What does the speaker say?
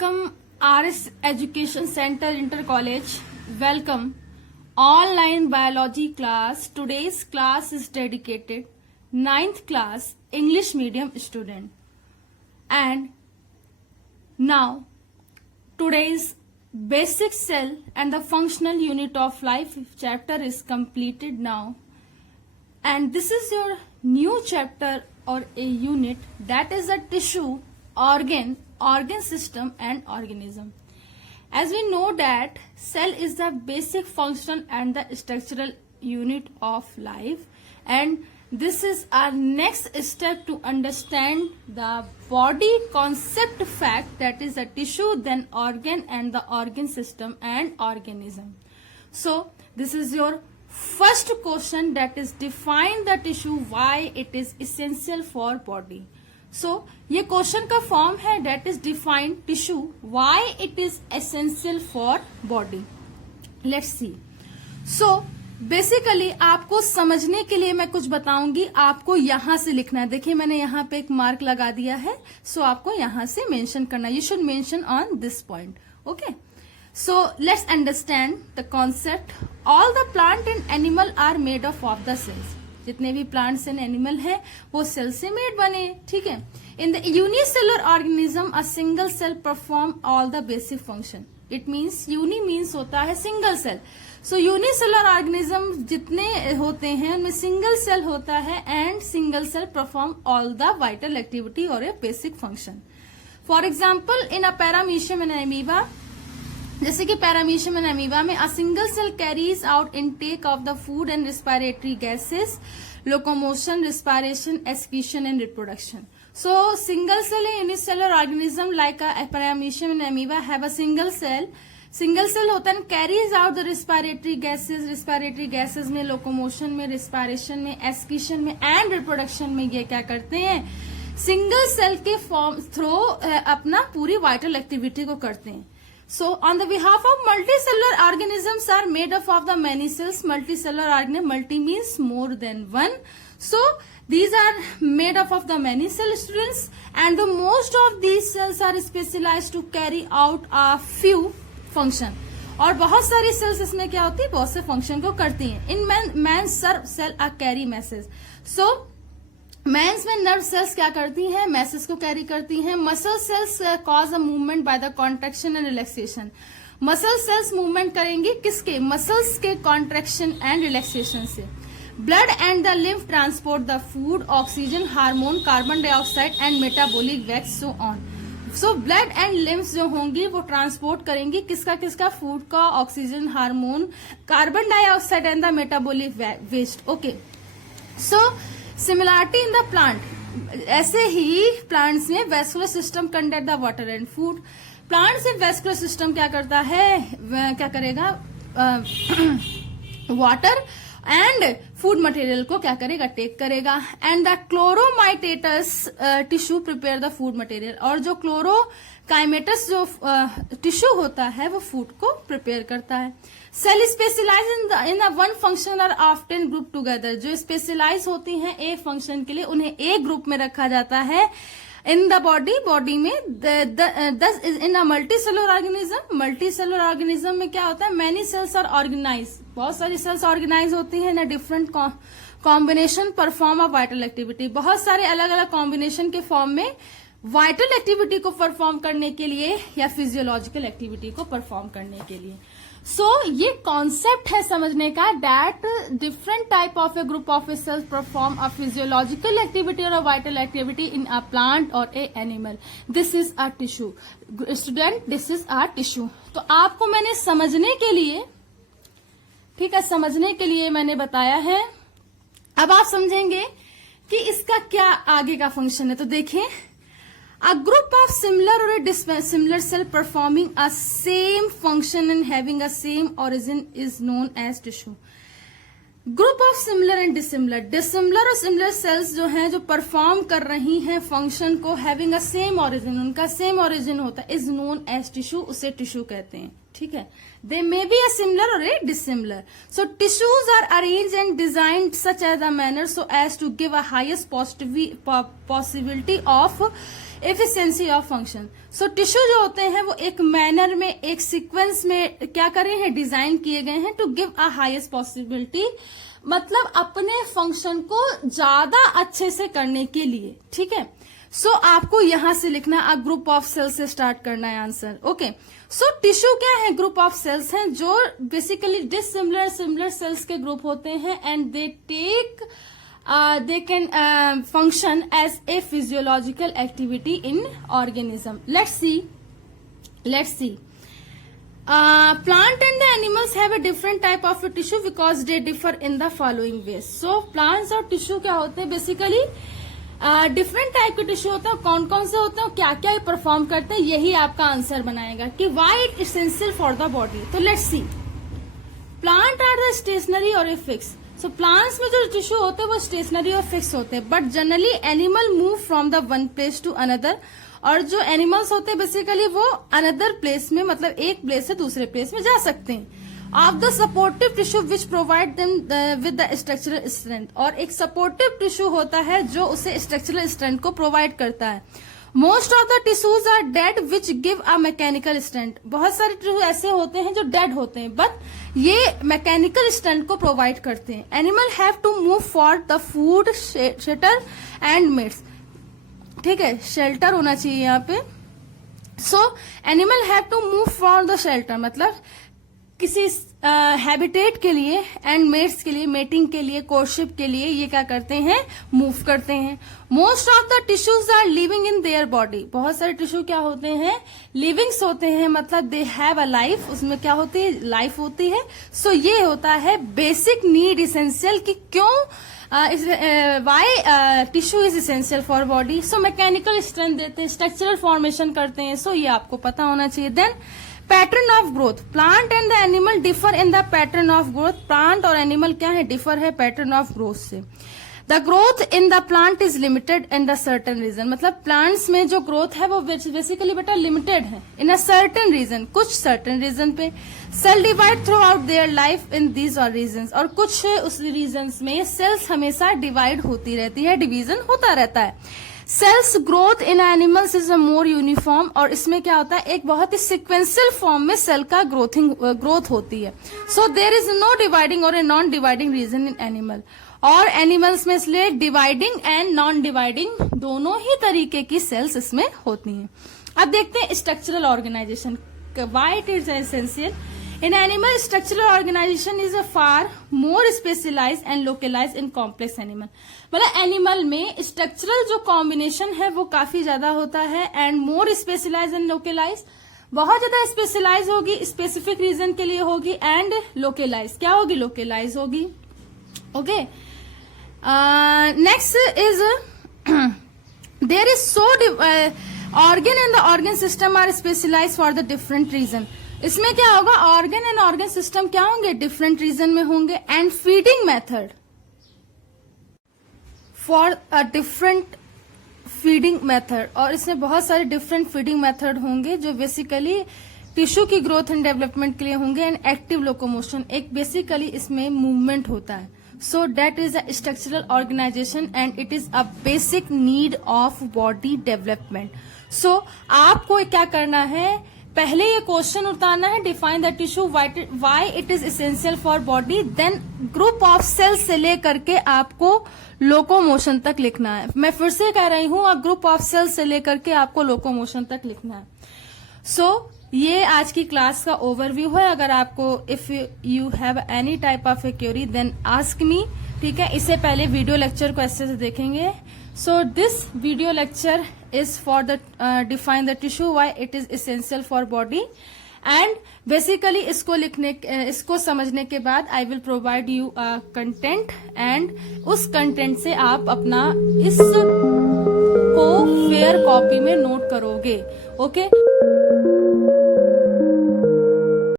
Welcome RS Education Center Inter College. Welcome online biology class. Today's class is dedicated 9th class English medium student. And now today's basic cell and the functional unit of life chapter is completed now. And this is your new chapter or a unit, that is a tissue, organ system and organism. As we know that cell is the basic function and the structural unit of life, and this is our next step to understand the body concept fact, that is a tissue, then organ and the organ system and organism. So this is your first question, that is define the tissue, why it is essential for body. So ये question का form है, that is define tissue, why it is essential for body. Let's see. So basically आपको समझने के लिए मैं कुछ बताऊंगी, आपको यहां से लिखना है. देखिए मैंने यहां पे एक मार्क लगा दिया है, सो आपको यहां से मेंशन करना. You should mention on this point. Okay, so let's understand the concept. All the plant and animal are made of the cells. जितने भी प्लांट्स एंड एनिमल हैं वो सेल से मेड बने. ठीक है. In the unicellular organism a single cell perform all the basic function. It means uni means होता है single cell. So unicellular organism जितने होते हैं उनमें सिंगल सेल होता है, and single cell perform all the vital activity और a basic function. For example in a paramecium and amoeba, जैसे कि पैरामीशियम एंड अमीबा में a single cell carries out intake of the food and respiratory gases, locomotion, respiration, excretion and reproduction. So single cell in unicellular organism like a paramecium and amoeba have a single cell. Single cell होता है carries out the respiratory gases. Respiratory gases में locomotion में, respiration में, excretion में and reproduction में ये क्या करते हैं, single cell के form through अपना पूरी vital activity को करते हैं. So on the behalf of multicellular organisms are made up of the many cells. Multicellular organism, multi means more than one. So these are made up of the many cell students, and the most of these cells are specialized to carry out a few function. और बहुत सारी cells इसमें क्या होती है, बहुत से function को करती हैं. In man cell are carry messages. So मैंस में नर्व सेल्स क्या करती हैं, मैसेज को कैरी करती हैं. Muscle cells cause a movement by the contraction and relaxation. Muscle cells movement करेंगी किसके, मसल्स के कॉन्ट्रेक्शन एंड रिलैक्सेशन से. Blood and the lymph transport the food, oxygen, hormone, carbon dioxide and metabolic वैक्स, so on. So blood and lymph जो होंगी वो transport करेंगी किसका किसका, फूड का, oxygen, hormone, carbon dioxide and the metabolic waste. Okay, so similarity in the plant, ऐसे ही प्लांट्स में vascular system conduct the water and food. Plant से वेस्कुलर सिस्टम क्या करता है, क्या करेगा, वाटर एंड फूड मटेरियल को क्या करेगा, टेक करेगा. And the chlorenchymatous tissue prepare the food material. और जो क्लोरोकाइमेटस जो टिश्यू होता है वो फूड को प्रिपेयर करता है. Cell specialise in one function are often group together. जो स्पेशलाइज होती हैं एक फंक्शन के लिए उन्हें एक ग्रुप में रखा जाता है. इन द बॉडी में इन अ मल्टीसेलुलर ऑर्गेनिज्म. मल्टीसेलुलर ऑर्गेनिज्म में क्या होता है, मेनी सेल्स आर ऑर्गेनाइज, बहुत सारी सेल्स ऑर्गेनाइज होती हैं. In different combination perform of vital activity. बहुत सारे अलग अलग कॉम्बिनेशन के फॉर्म में वाइटल एक्टिविटी को परफॉर्म करने के लिए या फिजियोलॉजिकल एक्टिविटी को परफॉर्म करने के लिए. सो ये कॉन्सेप्ट है समझने का, that different type of a group of a cells perform a physiological activity और a vital activity in a plant और a animal. This is a tissue. Student, this is a tissue. तो आपको मैंने समझने के लिए, ठीक है, समझने के लिए मैंने बताया है. अब आप समझेंगे कि इसका क्या आगे का फंक्शन है. तो देखिए, a group of similar or a dissimilar cell performing a same function and having a same origin is known as tissue. Group of similar and dissimilar, dissimilar और similar cells जो हैं, जो perform कर रही हैं function को, having a same origin, उनका same origin होता है, is known as tissue, उसे tissue कहते हैं. ठीक है, they may be a similar or a dissimilar. So tissues are arranged and designed such as a manner so as to give a highest possibility of efficiency of function. So tissue जो होते हैं वो एक manner में, एक sequence में क्या करे हैं, डिजाइन किए गए हैं to give a highest possibility, मतलब अपने फंक्शन को ज्यादा अच्छे से करने के लिए, ठीक है. सो आपको यहां से लिखना, अ ग्रुप ऑफ सेल्स से स्टार्ट करना है आंसर. ओके, सो टिश्यू क्या है, ग्रुप ऑफ सेल्स हैं जो बेसिकली डिसिमिलर सिमिलर सेल्स के ग्रुप होते हैं and they take they can function as a physiological activity in organism. Let's see. Plant and the animals have a different type of a tissue because they differ in the following ways. So plants और tissue क्या होते हैं, basically different type के tissue होते हैं. कौन कौन से होते हैं, क्या क्या परफॉर्म करते हैं, यही आपका आंसर बनाएगा कि why it essential for the body. तो let's see. Plant are the stationary और ए फिक्स. सो प्लांट्स में जो टिश्यू होते हैं वो स्टेशनरी और फिक्स होते हैं, but generally animal move from the one place to another. और जो एनिमल्स होते हैं बेसिकली वो अनदर प्लेस में, मतलब एक प्लेस से दूसरे प्लेस में जा सकते हैं. Of the supportive tissue which provide them with the structural strength. और एक सपोर्टिव टिश्यू होता है जो उसे स्ट्रक्चरल स्ट्रेंथ को प्रोवाइड करता है. Most of the tissues are dead which give a mechanical strength. बहुत सारे टिश्यू ऐसे होते हैं जो डेड होते हैं बट ये मैकेनिकल स्ट्रेंथ को प्रोवाइड करते हैं. Animal have to move for the food, shelter and mates. ठीक है, शेल्टर होना चाहिए यहाँ पे. So animal have to move for the shelter, मतलब किसी हैबिटेट के लिए एंड मेट्स के लिए, मेटिंग के लिए, कोर्टशिप के लिए ये क्या करते हैं, मूव करते हैं. Most of the tissues are living in their body. बहुत सारे टिश्यू क्या होते हैं, लिविंग्स होते हैं, मतलब दे हैव अ लाइफ. उसमें क्या होती है, लाइफ होती है. सो ये होता है बेसिक नीड, इसेंशियल, कि क्यों why tissue is essential for body. So mechanical strength देते हैं, स्ट्रक्चरल फॉर्मेशन करते हैं. सो ये आपको पता होना चाहिए. Then pattern of growth. Plant and the animal differ in the pattern of growth. Plant और एनिमल क्या है, डिफर है पैटर्न ऑफ ग्रोथ से. The growth in the plant is limited in the certain region. मतलब plants में जो growth है वो बेसिकली बेटा लिमिटेड है इन अ सर्टन रीजन, कुछ सर्टन रीजन पे. Cell divide throughout their life in these और रीजन्स. और कुछ उस रीजन्स में सेल्स हमेशा डिवाइड होती रहती है, डिवीजन होता रहता है. Cells growth in animals is a more uniform. और इसमें क्या होता है, एक बहुत ही सिक्वेंशियल फॉर्म में सेल का ग्रोथ होती है. So there is no dividing और a non dividing region in animal. और एनिमल्स में इसलिए डिवाइडिंग एंड नॉन डिवाइडिंग दोनों ही तरीके की सेल्स इसमें होती हैं. अब देखते हैं structural organisation, why it is essential. In animal, structural organization is a far more specialized and localized in complex animal. मतलब एनिमल में स्ट्रक्चरल जो कॉम्बिनेशन है वो काफी ज्यादा होता है and more specialise and localise. बहुत ज्यादा स्पेशलाइज होगी, स्पेसिफिक रीजन के लिए होगी, एंड लोकेलाइज क्या होगी, लोकेलाइज होगी. Okay, next is there is so organ and the organ system are specialise for the different region. इसमें क्या होगा, ऑर्गन एंड ऑर्गन सिस्टम क्या होंगे, डिफरेंट रीजन में होंगे. And feeding method for a different feeding method. और इसमें बहुत सारे डिफरेंट फीडिंग मेथड होंगे जो बेसिकली टिश्यू की ग्रोथ एंड डेवलपमेंट के लिए होंगे. एंड एक्टिव लोकोमोशन, एक बेसिकली इसमें मूवमेंट होता है. So that is a structural organisation and it is a basic need of body development. सो आपको क्या करना है, पहले ये क्वेश्चन उतारना है, define the tissue, why it is essential for body. Then group of cells से लेकर के आपको लोकोमोशन तक लिखना है. मैं फिर से कह रही हूं, ग्रुप ऑफ सेल्स से लेकर के आपको लोकोमोशन तक लिखना है. सो ये आज की क्लास का ओवरव्यू है. अगर आपको if you have any type of a query then ask me. ठीक है, इससे पहले वीडियो लेक्चर को अच्छे से देखेंगे. So this video lecture is for the define the tissue, why it is essential for body, and basically इसको समझने के बाद I will provide you a content and उस content से आप अपना इस को फेयर कॉपी में नोट करोगे. ओके